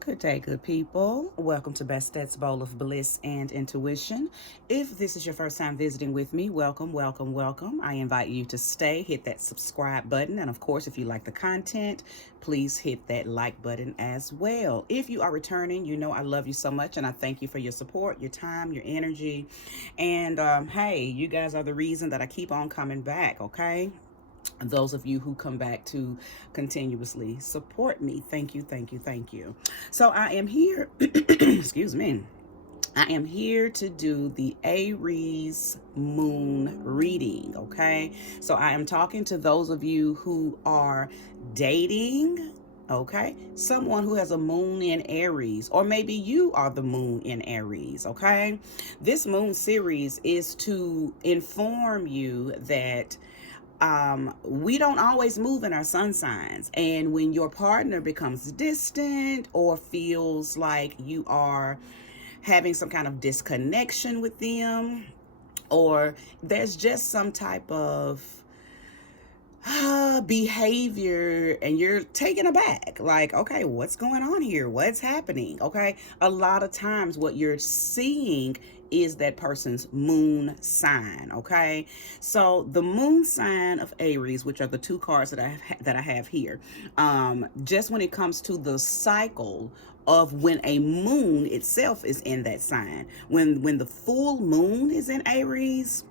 Good day, good people. Welcome to Bastette's Bowl of Bliss and Intuition. If this is your first time visiting with me, welcome, welcome, welcome. I invite you to stay, hit that subscribe button, and of course, if you like the content, please hit that like button as well. If you are returning, you know I love you so much, and I thank you for your support, your time, your energy, and hey, you guys are the reason that I keep on coming back, okay? Those of you who come back to continuously support me, thank you, thank you, thank you. So I am here, excuse me, I am here to do the Aries Moon reading, okay? So I am talking to those of you who are dating, okay? Someone who has a moon in Aries, or maybe you are the moon in Aries, okay? This moon series is to inform you that we don't always move in our sun signs. And when your partner becomes distant or feels like you are having some kind of disconnection with them, or there's just some type of behavior and you're taken aback, like, okay, what's going on here, what's happening? Okay, a lot of times what you're seeing is that person's moon sign. Okay, so the moon sign of Aries, which are the two cards that I have here, just when it comes to the cycle of when a moon itself is in that sign, when the full moon is in Aries,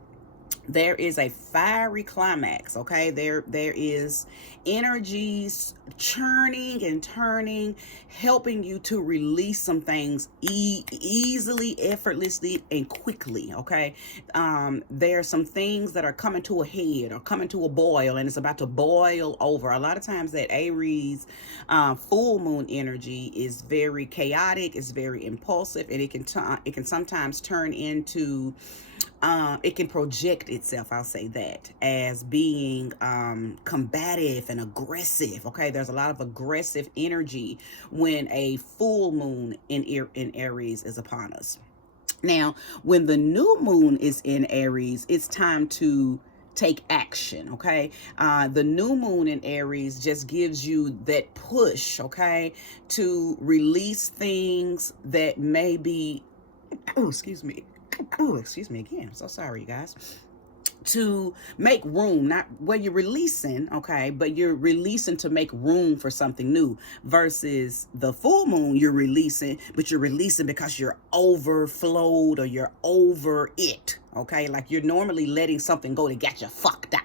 there is a fiery climax. Okay, there is energies churning and turning, helping you to release some things easily, effortlessly, and quickly. Okay, there are some things that are coming to a head or coming to a boil, and it's about to boil over. A lot of times that Aries full moon energy is very chaotic, it's very impulsive, and it can sometimes turn into it can project itself, I'll say that, as being combative and aggressive. Okay, there's a lot of aggressive energy when a full moon in Aries is upon us. Now, when the new moon is in Aries, it's time to take action. Okay, the new moon in Aries just gives you that push, okay, to release things that may be, oh, excuse me. Oh, excuse me again. I'm so sorry, you guys. To make room, not where you're releasing, okay, but you're releasing to make room for something new, versus the full moon, you're releasing, but you're releasing because you're overflowed or you're over it, okay? Like you're normally letting something go that got you fucked up.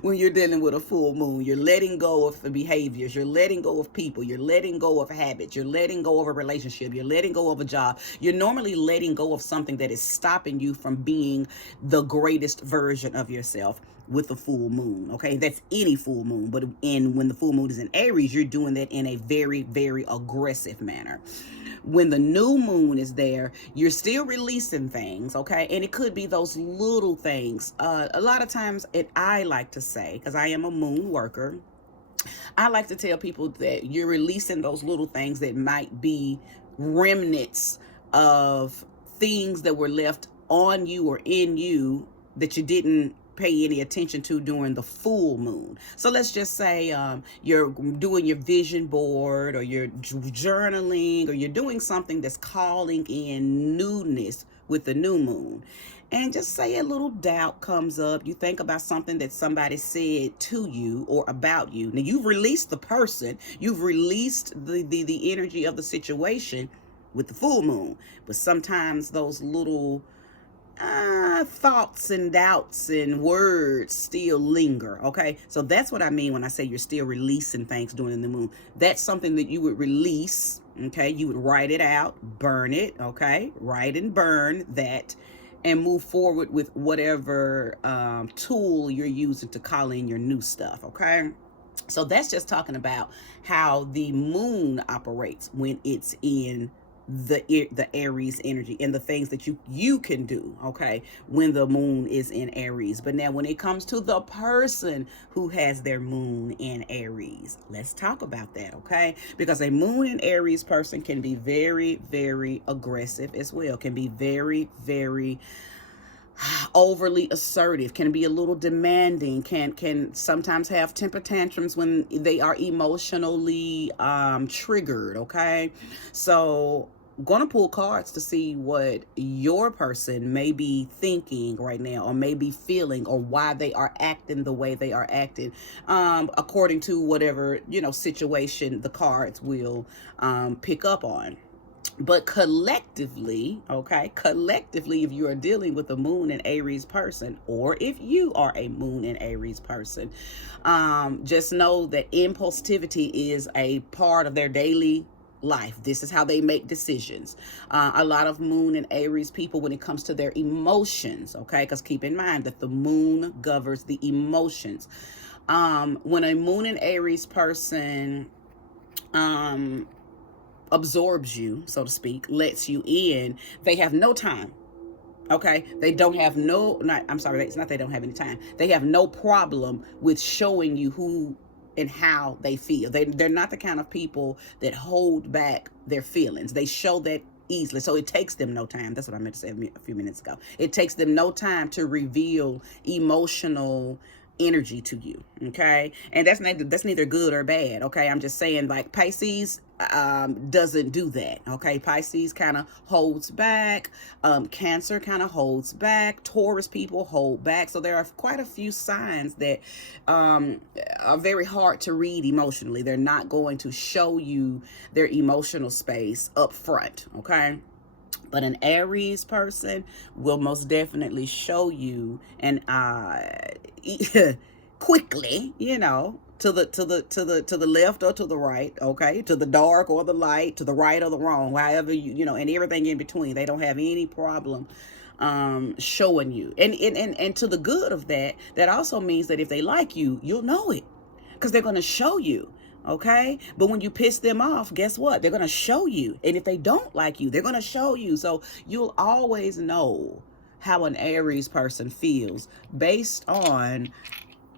When you're dealing with a full moon, you're letting go of behaviors, you're letting go of people, you're letting go of habits, you're letting go of a relationship, you're letting go of a job. You're normally letting go of something that is stopping you from being the greatest version of yourself with the full moon. Okay, that's any full moon, but when the full moon is in Aries, you're doing that in a very, very aggressive manner. When the new moon is there, you're still releasing things, okay? And it could be those little things. A lot of times, I like to say, because I am a moon worker, I like to tell people that you're releasing those little things that might be remnants of things that were left on you or in you that you didn't pay any attention to during the full moon. So let's just say you're doing your vision board, or you're journaling, or you're doing something that's calling in newness with the new moon. And just say a little doubt comes up. You think about something that somebody said to you or about you. Now you've released the person, you've released the energy of the situation with the full moon. But sometimes those little thoughts and doubts and words still linger. Okay, so that's what I mean when I say you're still releasing things during the moon. That's something that you would release. Okay, you would write it out, burn it. Okay, write and burn that, and move forward with whatever tool you're using to call in your new stuff. Okay, so that's just talking about how the moon operates when it's in the Aries energy, and the things that you can do, okay, when the moon is in Aries. But now when it comes to the person who has their moon in Aries, let's talk about that, okay? Because a moon in Aries person can be very, very aggressive as well, can be very, very overly assertive, can be a little demanding, can sometimes have temper tantrums when they are emotionally triggered. Okay, so gonna pull cards to see what your person may be thinking right now, or may be feeling, or why they are acting the way they are acting, according to whatever, you know, situation the cards will pick up on. But collectively, okay, collectively, if you are dealing with a moon and Aries person, or if you are a moon and Aries person, just know that impulsivity is a part of their daily life. This is how they make decisions. A lot of moon and Aries people, when it comes to their emotions, okay, because keep in mind that the moon governs the emotions. When a moon and Aries person absorbs you, so to speak, lets you in, they have no time. Okay, they don't have no, not, I'm sorry, it's not they don't have any time. They have no problem with showing you who and how they feel. They're not the kind of people that hold back their feelings. They show that easily. So it takes them no time. That's what I meant to say a few minutes ago. It takes them no time to reveal emotional energy to you. Okay, and that's neither good or bad. Okay, I'm just saying, like, Pisces doesn't do that. Okay, Pisces kind of holds back. Cancer kind of holds back. Taurus people hold back. So there are quite a few signs that are very hard to read emotionally. They're not going to show you their emotional space up front. Okay, but an Aries person will most definitely show you, and quickly, you know, to the left or to the right, okay, to the dark or the light, to the right or the wrong, however you know, and everything in between. They don't have any problem showing you, and to the good of that. That also means that if they like you, you'll know it, because they're going to show you. Okay, but when you piss them off, guess what? They're going to show you. And if they don't like you, they're going to show you. So you'll always know how an Aries person feels based on,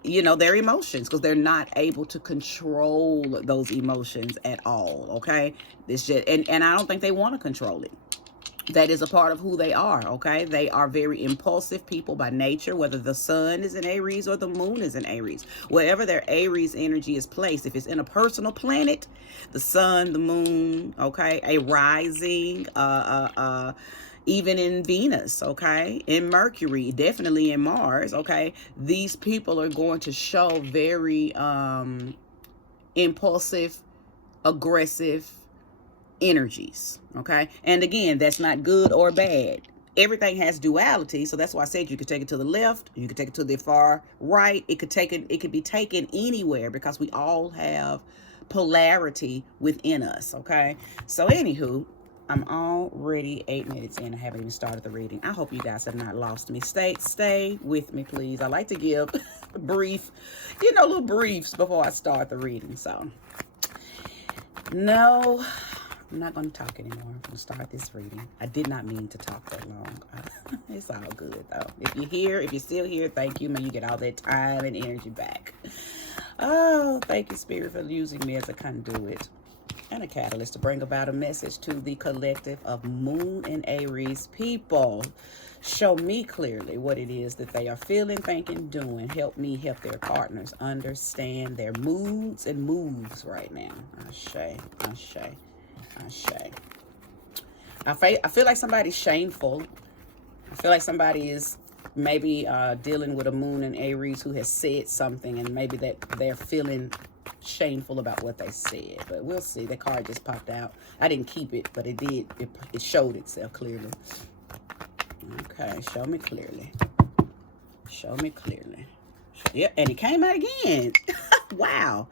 you know, their emotions, because they're not able to control those emotions at all. Okay, it's just, and I don't think they want to control it. That is a part of who they are. Okay, they are very impulsive people by nature, whether the sun is in Aries or the moon is in Aries. Wherever their Aries energy is placed, if it's in a personal planet, the sun, the moon, okay, a rising, even in Venus, okay, in Mercury, definitely in Mars, okay, these people are going to show very impulsive, aggressive energies. Okay, and again, that's not good or bad. Everything has duality, so that's why I said you could take it to the left, you could take it to the far right. It could be taken anywhere, because we all have polarity within us. Okay, so anywho, I'm already 8 minutes in. I haven't even started the reading. I hope you guys have not lost me. Stay with me, please. I like to give brief, you know, little briefs before I start the reading. So no, I'm not going to talk anymore. I'm going to start this reading. I did not mean to talk that long. It's all good, though. If you're still here, thank you. May you get all that time and energy back. Oh, thank you, Spirit, for using me as a conduit and a catalyst to bring about a message to the collective of Moon and Aries people. Show me clearly what it is that they are feeling, thinking, doing. Help me help their partners understand their moods and moves right now. Ashe, ashe. I feel like somebody's shameful. I feel like somebody is maybe dealing with a moon and Aries who has said something, and maybe that they're feeling shameful about what they said. But we'll see. The card just popped out. I didn't keep it, but it did. It showed itself clearly. Okay, show me clearly. Show me clearly. Yep, and it came out again. Wow.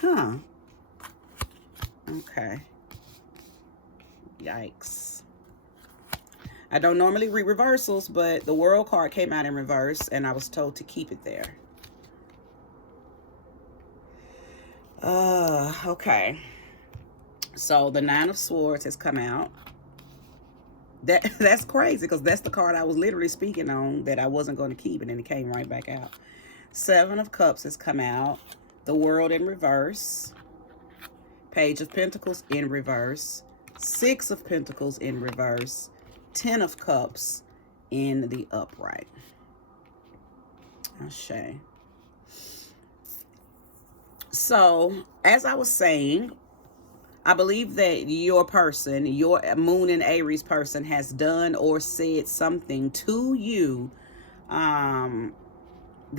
Huh. Okay. Yikes. I don't normally read reversals, but the World card came out in reverse, and I was told to keep it there. Okay. So the Nine of Swords has come out. That's crazy, because that's the card I was literally speaking on that I wasn't going to keep, and then it came right back out. Seven of Cups has come out. The World in reverse. Page of Pentacles in reverse. Six of Pentacles in reverse. 10 of Cups in the upright. Ashe. So, as I was saying, I believe that your person, your Moon and Aries person, has done or said something to you that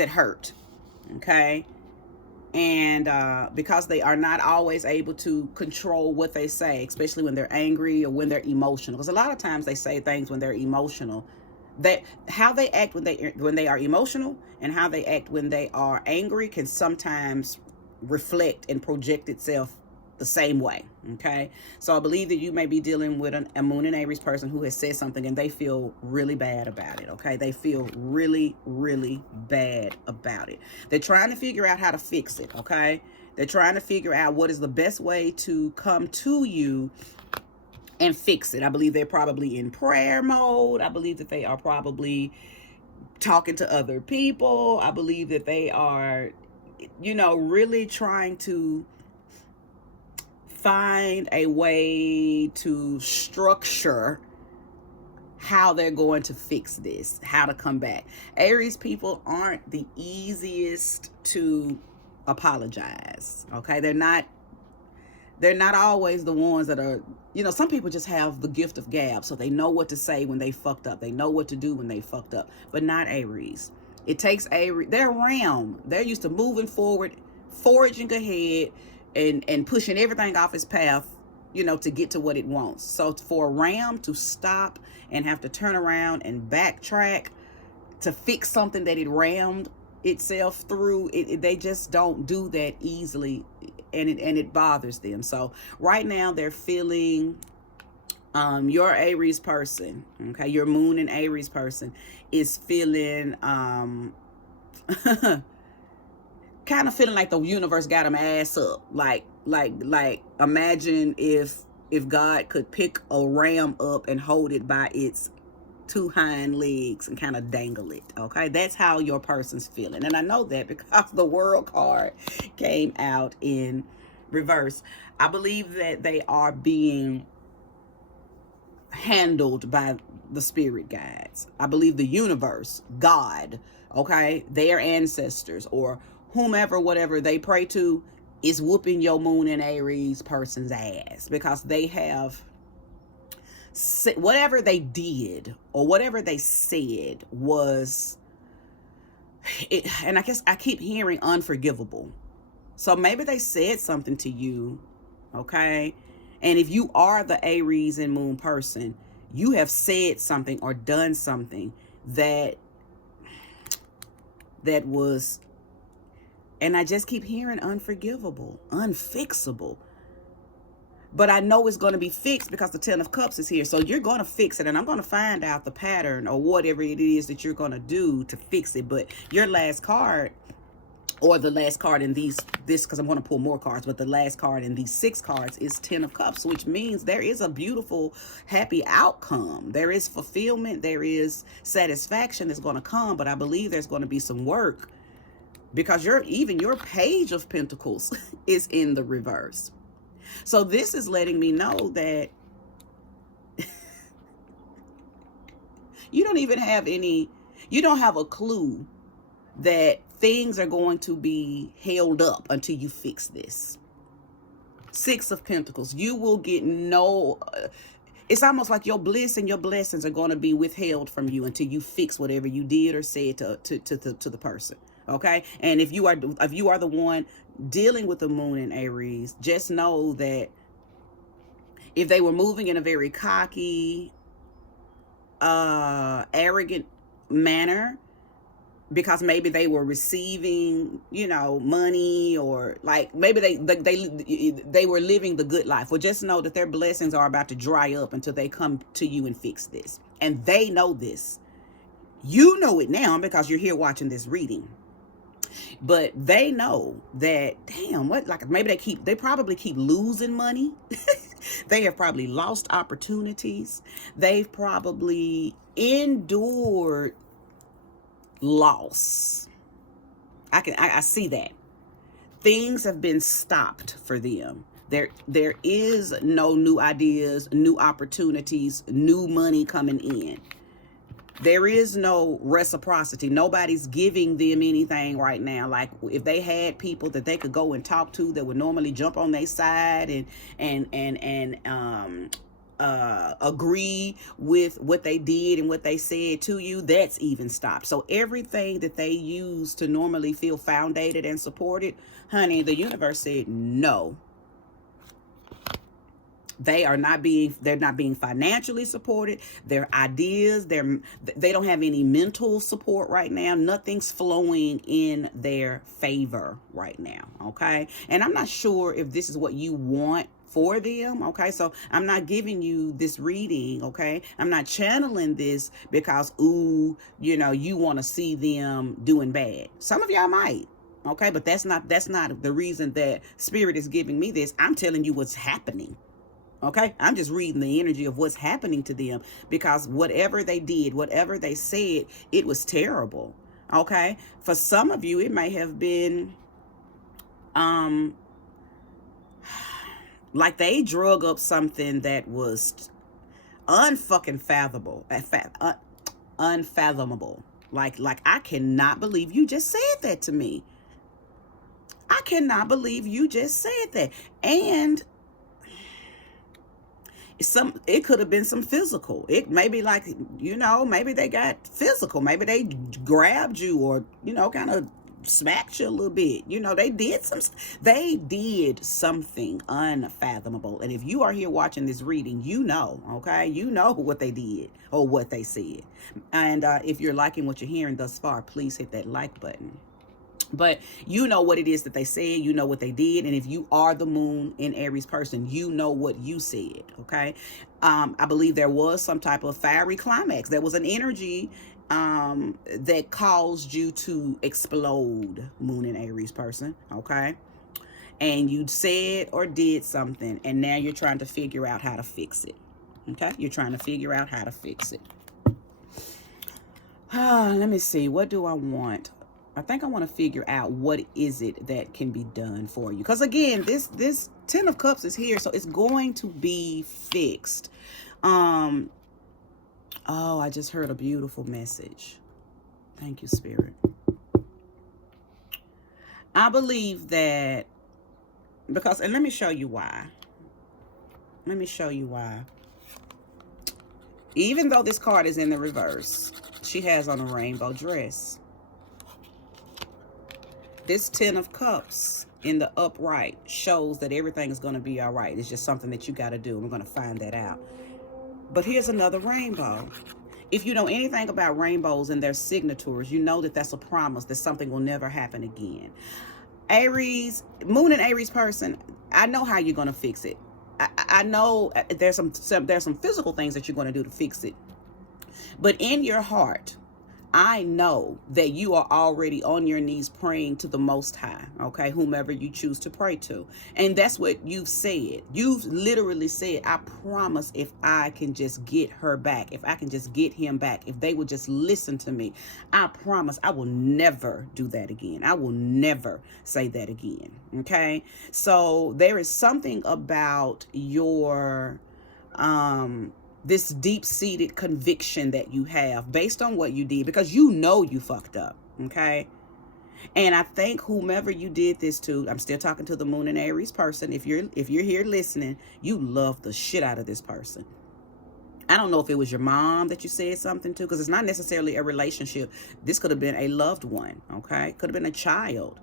hurt. Okay? And because they are not always able to control what they say, especially when they're angry or when they're emotional. Because a lot of times they say things when they're emotional. That how they act when they are emotional and how they act when they are angry can sometimes reflect and project itself the same way. Okay, so I believe that you may be dealing with a Moon and Aries person who has said something and they feel really bad about it. Okay, they feel really, really bad about it. They're trying to figure out how to fix it. Okay, they're trying to figure out what is the best way to come to you and fix it. I believe they're probably in prayer mode. I believe that they are probably talking to other people. I believe that they are, you know, really trying to find a way to structure how they're going to fix this, how to come back. Aries people aren't the easiest to apologize. Okay, they're not always the ones that are, you know, some people just have the gift of gab, so they know what to say when they fucked up. They know what to do when they fucked up, but not Aries. It takes Aries, they're Ram. They're used to moving forward, forging ahead, and pushing everything off its path, you know, to get to what it wants. So for a Ram to stop and have to turn around and backtrack to fix something that it rammed itself through, they just don't do that easily, and it bothers them. So right now they're feeling, your Aries person, okay, your Moon and Aries person is feeling kind of feeling like the universe got them ass up. Like imagine if God could pick a ram up and hold it by its two hind legs and kind of dangle it. Okay, that's how your person's feeling. And I know that because the World card came out in reverse. I believe that they are being handled by the spirit guides. I believe the universe, God, okay, their ancestors or whomever, whatever they pray to, is whooping your Moon and Aries person's ass, because they have, whatever they did or whatever they said was it, and I guess I keep hearing unforgivable. So maybe they said something to you, okay? And if you are the Aries and Moon person, you have said something or done something that was, and I just keep hearing unforgivable, unfixable. But I know it's going to be fixed because the Ten of Cups is here. So you're going to fix it, and I'm going to find out the pattern or whatever it is that you're going to do to fix it. But your last card, or the last card in this, because I'm going to pull more cards, but the last card in these 6 cards is 10 of Cups, which means there is a beautiful, happy outcome. There is fulfillment. There is satisfaction that's going to come, but I believe there's going to be some work, because even your Page of Pentacles is in the reverse. So this is letting me know that you don't even have you don't have a clue that things are going to be held up until you fix this. 6 of Pentacles, you will get it's almost like your bliss and your blessings are going to be withheld from you until you fix whatever you did or said to the person. Okay, and if you are the one dealing with the Moon in Aries, just know that if they were moving in a very cocky, arrogant manner, because maybe they were receiving, you know, money, or like maybe they were living the good life, well, just know that their blessings are about to dry up until they come to you and fix this. And they know this. You know it now because you're here watching this reading. But they know that, damn, what, like maybe they probably keep losing money. They have probably lost opportunities. They've probably endured loss. I see that. Things have been stopped for them. There is no new ideas, new opportunities, new money coming in. There is no reciprocity. Nobody's giving them anything right now. Like if they had people that they could go and talk to that would normally jump on their side and agree with what they did and what they said to you, that's even stopped. So everything that they use to normally feel founded and supported, honey, the universe said no. They're not being financially supported. Their ideas, they don't have any mental support right now. Nothing's flowing in their favor right now. Okay. And I'm not sure if this is what you want for them. Okay. So I'm not giving you this reading. Okay. I'm not channeling this because, ooh, you want to see them doing bad. Some of y'all might. Okay. But that's not the reason that Spirit is giving me this. I'm telling you what's happening. Okay, I'm just reading the energy of what's happening to them, because whatever they did, whatever they said, it was terrible. Okay, for some of you, it may have been like they drug up something that was unfathomable. Like I cannot believe you just said that to me. I cannot believe you just said that. And it could have been some physical. It may be like, maybe they got physical. Maybe they grabbed you or, kind of smacked you a little bit. They did something unfathomable. And if you are here watching this reading, okay? You know what they did or what they said. And if you're liking what you're hearing thus far, please hit that like button. But you know what it is that they said, you know what they did. And if you are the Moon in Aries person, you know what you said, okay? I believe there was some type of fiery climax. There was an energy that caused you to explode, Moon in Aries person, okay? And you said or did something, and now you're trying to figure out how to fix it, okay? You're trying to figure out how to fix it. Let me see. What do I want? I think I want to figure out what is it that can be done for you. Because again, this 10 of Cups is here, so it's going to be fixed. Oh, I just heard a beautiful message. Thank you, Spirit. I believe that because, and let me show you why. Let me show you why. Even though this card is in the reverse, she has on a rainbow dress. This 10 of Cups in the upright shows that everything is going to be all right. It's just something that you got to do. We're going to find that out. But here's another rainbow. If you know anything about rainbows and their signatures, you know that that's a promise that something will never happen again. Aries, Moon and Aries person, I know how you're going to fix it. I know there's some physical things that you're going to do to fix it. But in your heart, I know that you are already on your knees praying to the Most High, okay, whomever you choose to pray to. And that's what you've said. You've literally said, I promise if I can just get her back, if I can just get him back, if they would just listen to me, I promise I will never do that again. I will never say that again, okay? So there is something about your this deep-seated conviction that you have based on what you did, because you know you fucked up, okay? And I think whomever you did this to, I'm still talking to the Moon and Aries person. If you're here listening, you love the shit out of this person. I don't know if it was your mom that you said something to, because it's not necessarily a relationship. This could have been a loved one, okay? Could have been a child.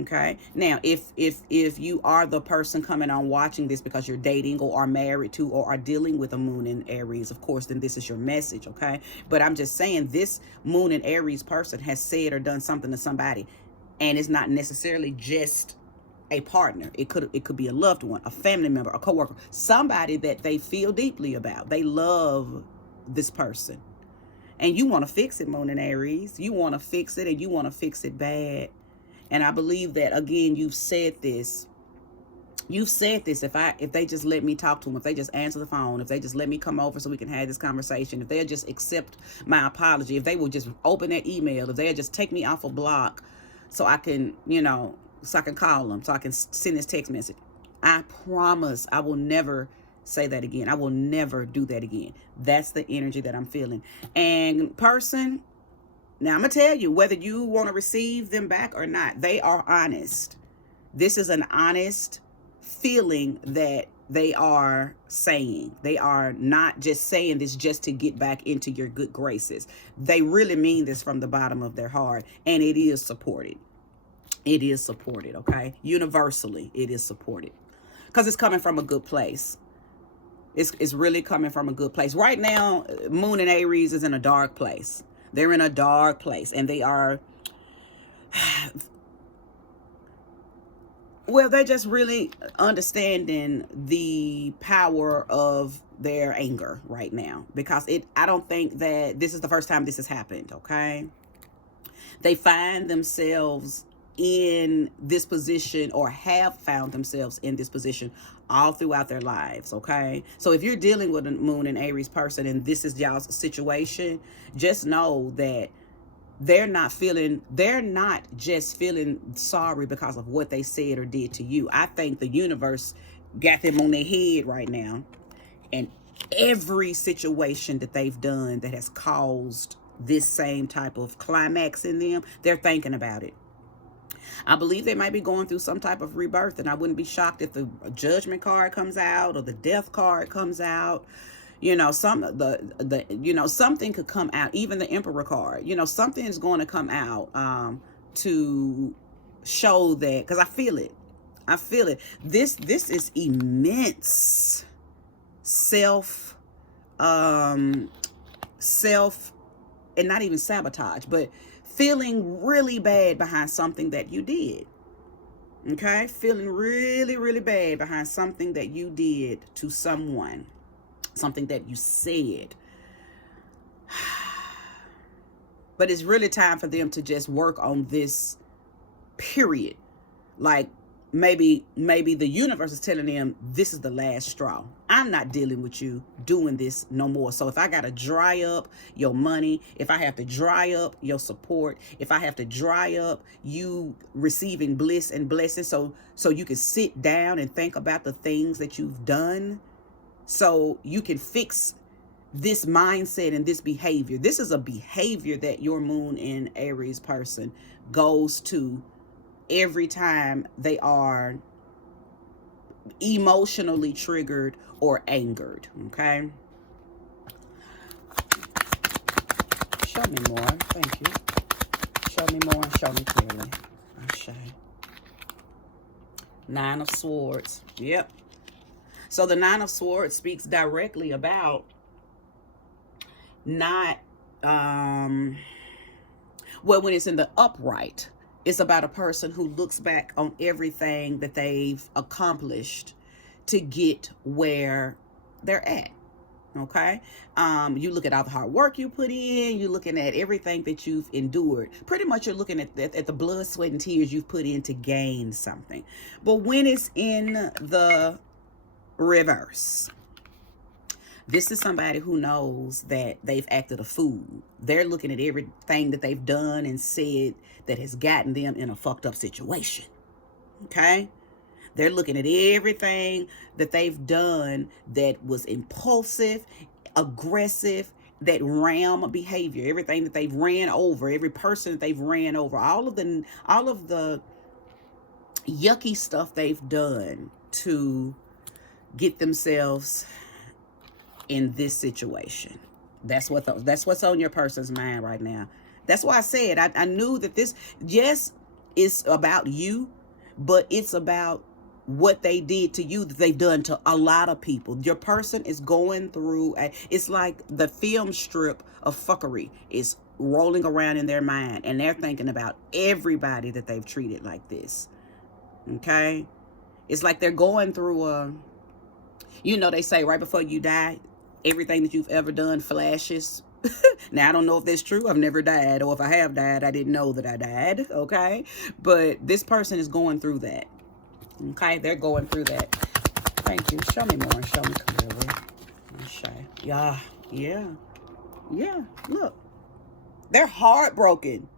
Okay. Now, if you are the person coming on watching this because you're dating or are married to or are dealing with a Moon in Aries, of course, then this is your message. Okay. But I'm just saying this Moon in Aries person has said or done something to somebody, and it's not necessarily just a partner. It could be a loved one, a family member, a coworker, somebody that they feel deeply about. They love this person, and you want to fix it, Moon in Aries. You want to fix it, and you want to fix it bad. And I believe that, again, you've said this. You've said this, if they just let me talk to them, if they just answer the phone, if they just let me come over so we can have this conversation, if they'll just accept my apology, if they will just open that email, if they'll just take me off a block so I can, so I can call them, so I can send this text message. I promise I will never say that again. I will never do that again. That's the energy that I'm feeling. And person, now I'm going to tell you, whether you want to receive them back or not, they are honest. This is an honest feeling that they are saying. They are not just saying this just to get back into your good graces. They really mean this from the bottom of their heart, and it is supported. It is supported, okay? Universally, it is supported because it's coming from a good place. It's really coming from a good place. Right now, Moon and Aries is in a dark place. They're in a dark place, and they are, well, they're just really understanding the power of their anger right now, because I don't think that this is the first time this has happened, okay? They find themselves in this position, or have found themselves in this position all throughout their lives, okay? So if you're dealing with a Moon and Aries person and this is y'all's situation, just know that they're not just feeling sorry because of what they said or did to you. I think the universe got them on their head right now, and every situation that they've done that has caused this same type of climax in them, they're thinking about it. I believe they might be going through some type of rebirth, and I wouldn't be shocked if the judgment card comes out or the death card comes out. You know, something could come out, even the Emperor card. You know, something is going to come out to show that, because I feel it. I feel it. This is immense self, and not even sabotage, but feeling really bad behind something that you did. Okay? Feeling really, really bad behind something that you did to someone. Something that you said. But it's really time for them to just work on this, period. Like, maybe the universe is telling them this is the last straw. I'm not dealing with you doing this no more. So if I got to dry up your money, if I have to dry up your support, if I have to dry up you receiving bliss and blessings, so you can sit down and think about the things that you've done, so you can fix this mindset and this behavior. This is a behavior that your Moon and Aries person goes to every time they are emotionally triggered or angered, okay? Show me more. Thank you. Show me more and show me clearly. Okay. 9 of Swords. Yep. So the 9 of Swords speaks directly about not, well, when it's in the upright, it's about a person who looks back on everything that they've accomplished to get where they're at. Okay. You look at all the hard work you put in, you're looking at everything that you've endured. Pretty much you're looking at the blood, sweat, and tears you've put in to gain something. But when it's in the reverse, this is somebody who knows that they've acted a fool. They're looking at everything that they've done and said that has gotten them in a fucked up situation. Okay? They're looking at everything that they've done that was impulsive, aggressive, that ram behavior, everything that they've ran over, every person that they've ran over, all of the yucky stuff they've done to get themselves in this situation. That's what's on your person's mind right now. That's why I said I knew that this, yes, it's about you, but it's about what they did to you that they've done to a lot of people. Your person is going through it's like the film strip of fuckery is rolling around in their mind, and they're thinking about everybody that they've treated like this. Okay? It's like they're going through they say right before you die, everything that you've ever done flashes. Now, I don't know if that's true. I've never died, or if I have died, I didn't know that I died, okay? But this person is going through that, okay? They're going through that. Thank you. Show me more and show me clearly. Okay. Yeah. Look. They're heartbroken.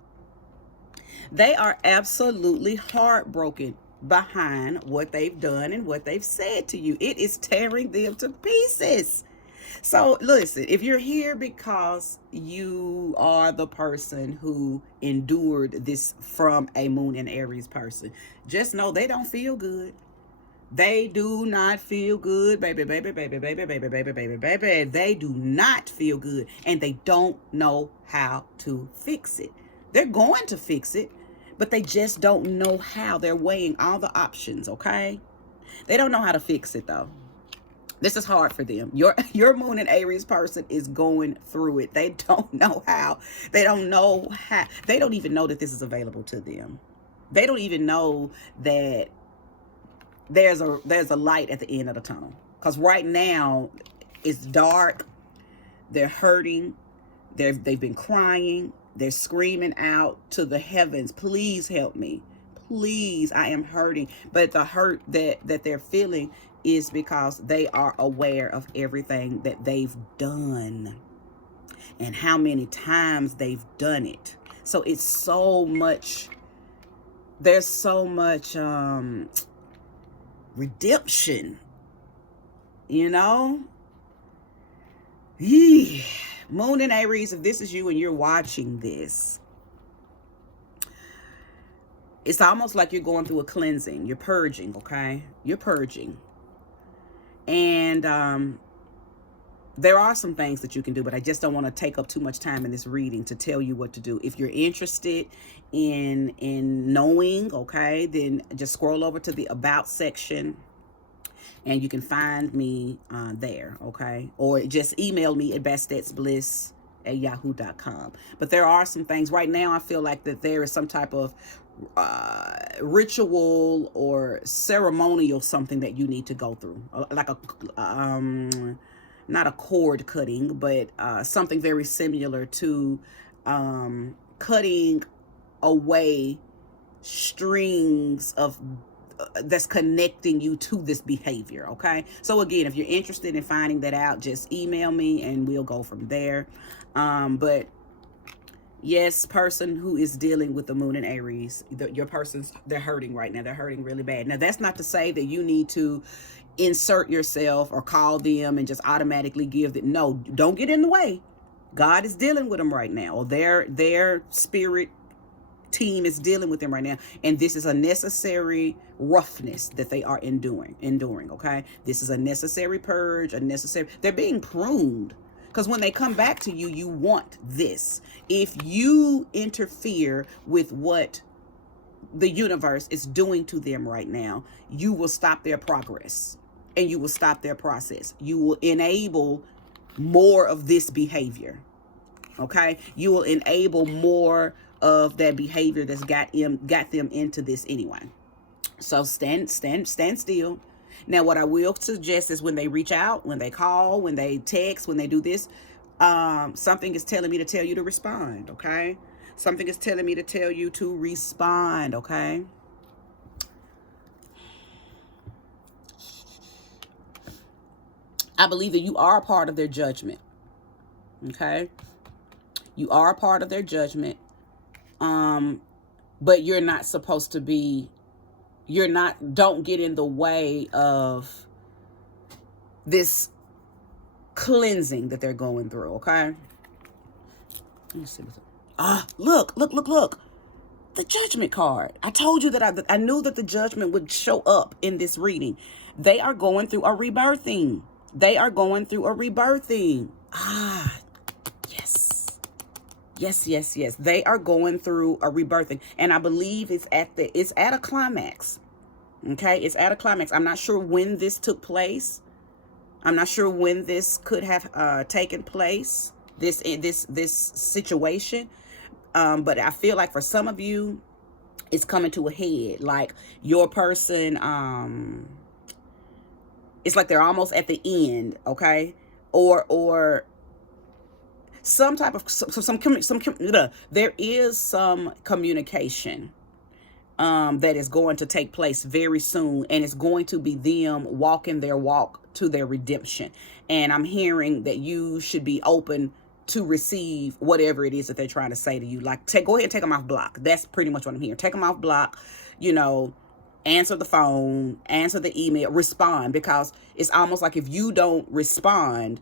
They are absolutely heartbroken. behind what they've done and what they've said to you. It is tearing them to pieces. So listen, if you're here because you are the person who endured this from a Moon and Aries person, just know they don't feel good. They do not feel good, baby, baby, baby, baby, baby, baby, baby, baby. They do not feel good, and they don't know how to fix it. They're going to fix it, but they just don't know how. They're weighing all the options, okay? They don't know how to fix it, though. This is hard for them. Your Moon and Aries person is going through it. They don't know how. They don't know how. They don't even know that this is available to them. They don't even know that there's a light at the end of the tunnel. Because right now, it's dark. They're hurting. They've been crying. They're screaming out to the heavens, please help me. Please, I am hurting. But the hurt that they're feeling is because they are aware of everything that they've done and how many times they've done it. So it's so much, there's so much redemption, you know? Yeah. Moon and Aries, if this is you and you're watching this, it's almost like you're going through a cleansing. You're purging, okay? You're purging. And there are some things that you can do, but I just don't want to take up too much time in this reading to tell you what to do. If you're interested in knowing, okay, then just scroll over to the About section and you can find me there, okay? Or just email me at bestetsbliss@yahoo.com. But there are some things right now. I feel like that there is some type of ritual or ceremonial something that you need to go through, like a not a cord cutting, but something very similar to cutting away strings of that's connecting you to this behavior, okay? So again, if you're interested in finding that out, just email me and we'll go from there. But yes, person who is dealing with the Moon and Aries, your person's, they're hurting right now. They're hurting really bad. Now, that's not to say that you need to insert yourself or call them and just automatically give them. No, don't get in the way. God is dealing with them right now, or their spirit team is dealing with them right now, and this is a necessary roughness that they are enduring, okay? This is a necessary purge, they're being pruned, because when they come back to you, you want this. If you interfere with what the universe is doing to them right now, you will stop their progress and you will stop their process. You will enable more of this behavior, okay? You will enable more of that behavior that's got them into this anyway. So stand still. Now, what I will suggest is when they reach out, when they call, when they text, when they do this, something is telling me to tell you to respond, okay? Something is telling me to tell you to respond, okay? I believe that you are a part of their judgment, okay? You are a part of their judgment. But you're not supposed to be, don't get in the way of this cleansing that they're going through, okay? Let me see. Look. The judgment card. I told you that I knew that the judgment would show up in this reading. They are going through a rebirthing. Yes. They are going through a rebirthing. And I believe it's at a climax. Okay, it's at a climax. I'm not sure when this took place. I'm not sure when this could have taken place, this situation. But I feel like for some of you, it's coming to a head. Like your person, it's like they're almost at the end, okay? Or some type of there is some communication that is going to take place very soon, and it's going to be them walking their walk to their redemption. And I'm hearing that you should be open to receive whatever it is that they're trying to say to you. Like, go ahead and take them off block. That's pretty much what I'm hearing. Take them off block, you know, answer the phone, answer the email, respond, because it's almost like if you don't respond,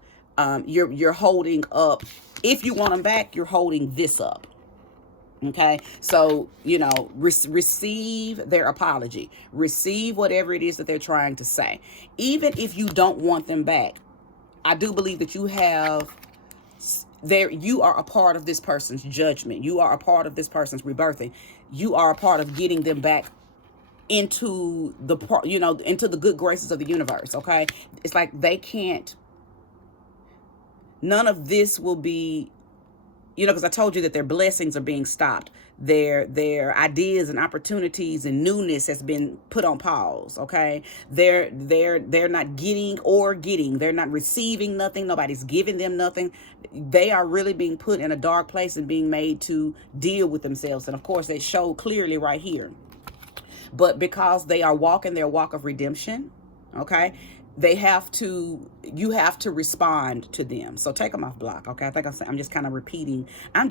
you're holding up. If you want them back, you're holding this up. Okay, so receive their apology, receive whatever it is that they're trying to say. Even if you don't want them back, I do believe that you are a part of this person's judgment. You are a part of this person's rebirthing. You are a part of getting them back into into the good graces of the universe. Okay, it's like they can't. None of this will be, because I told you that their blessings are being stopped. Their ideas and opportunities and newness has been put on pause. Okay, they're not getting. They're not receiving nothing. Nobody's giving them nothing. They are really being put in a dark place and being made to deal with themselves. And of course, they show clearly right here. But because they are walking their walk of redemption, okay, you have to respond to them. So take them off block. Okay, I think I'm just kind of repeating. I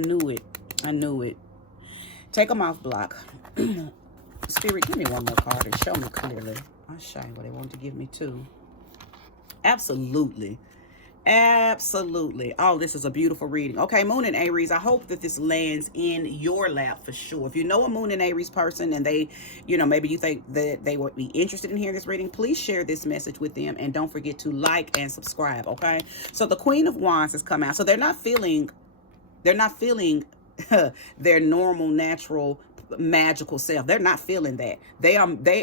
knew it. Take them off block. Spirit, give me one more card and show me clearly. I'll show you what they want to give me too. Absolutely. Oh, this is a beautiful reading. Okay, Moon and Aries, I hope that this lands in your lap for sure. If you know a Moon and Aries person and they, maybe you think that they would be interested in hearing this reading, please share this message with them and don't forget to like and subscribe, okay? So the Queen of Wands has come out. So they're not feeling their normal, natural, magical self. They're not feeling that. They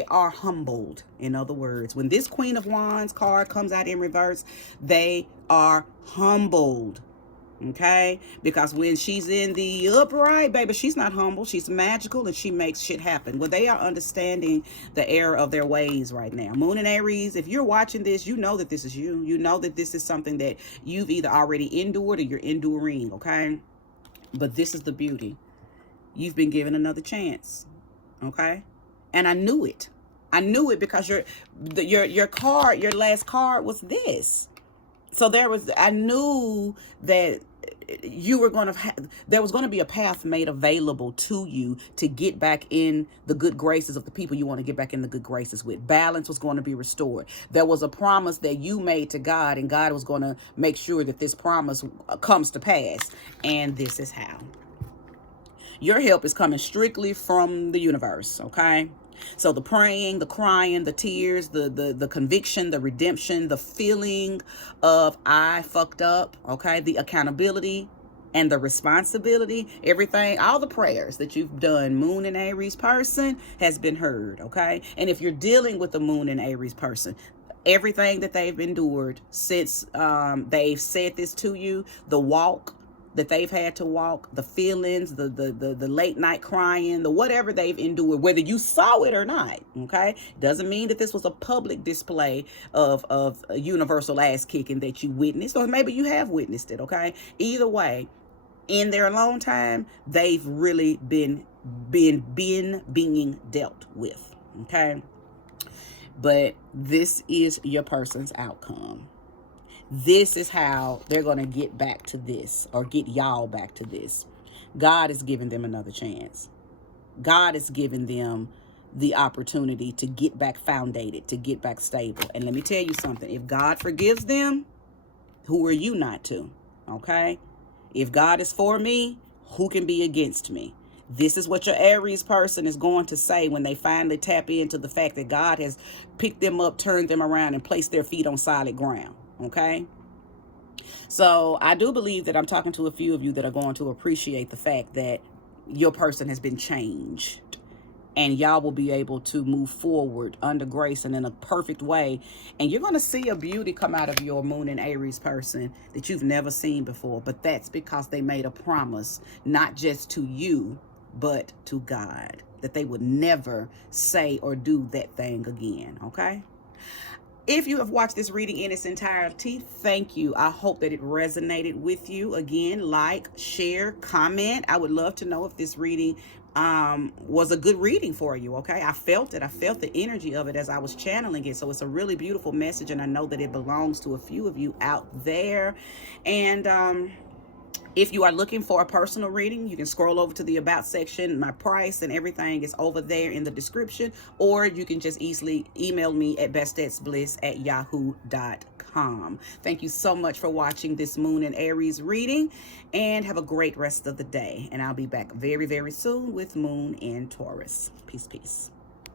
are humbled. In other words, when this Queen of Wands card comes out in reverse, they are humbled. Okay, because when she's in the upright, baby, she's not humble. She's magical and she makes shit happen. Well, they are understanding the error of their ways right now. Moon and Aries, if you're watching this, you know that this is you. You know that this is something that you've either already endured or you're enduring. Okay, but this is the beauty. You've been given another chance. Okay, and I knew it. I knew it because your last card was this. So I knew that you were going to there was going to be a path made available to you to get back in the good graces of the people you want to get back in the good graces with. Balance was going to be restored. There was a promise that you made to God, and God was going to make sure that this promise comes to pass. And this is how. Your help is coming strictly from the universe, okay? So the praying, the crying, the tears, the conviction, the redemption, the feeling of I fucked up, okay? The accountability and the responsibility, everything, all the prayers that you've done, Moon and Aries person, has been heard, okay? And if you're dealing with a Moon and Aries person, everything that they've endured since they've said this to you, the walk that they've had to walk, the feelings, the late night crying, the whatever they've endured, whether you saw it or not, okay? Doesn't mean that this was a public display of a universal ass kicking that you witnessed, or maybe you have witnessed it, okay? Either way, in their alone time, they've really been being dealt with, okay? But this is your person's outcome. This is how they're going to get back to this, or get y'all back to this. God is giving them another chance. God is giving them the opportunity to get back foundated, to get back stable. And let me tell you something. If God forgives them, who are you not to? Okay? If God is for me, who can be against me? This is what your Aries person is going to say when they finally tap into the fact that God has picked them up, turned them around, and placed their feet on solid ground. Okay, so I do believe that I'm talking to a few of you that are going to appreciate the fact that your person has been changed, and y'all will be able to move forward under grace and in a perfect way. And you're going to see a beauty come out of your Moon and Aries person that you've never seen before. But that's because they made a promise, not just to you, but to God, that they would never say or do that thing again. Okay. If you have watched this reading in its entirety, thank you. I hope that it resonated with you. Again, like, share, comment. I would love to know if this reading was a good reading for you, okay? I felt it. I felt the energy of it as I was channeling it. So it's a really beautiful message, and I know that it belongs to a few of you out there. And If you are looking for a personal reading, you can scroll over to the About section. My price and everything is over there in the description, or you can just easily email me at bestetsbliss@yahoo.com. Thank you so much for watching this Moon and Aries reading, and have a great rest of the day. And I'll be back very, very soon with Moon in Taurus. Peace, peace.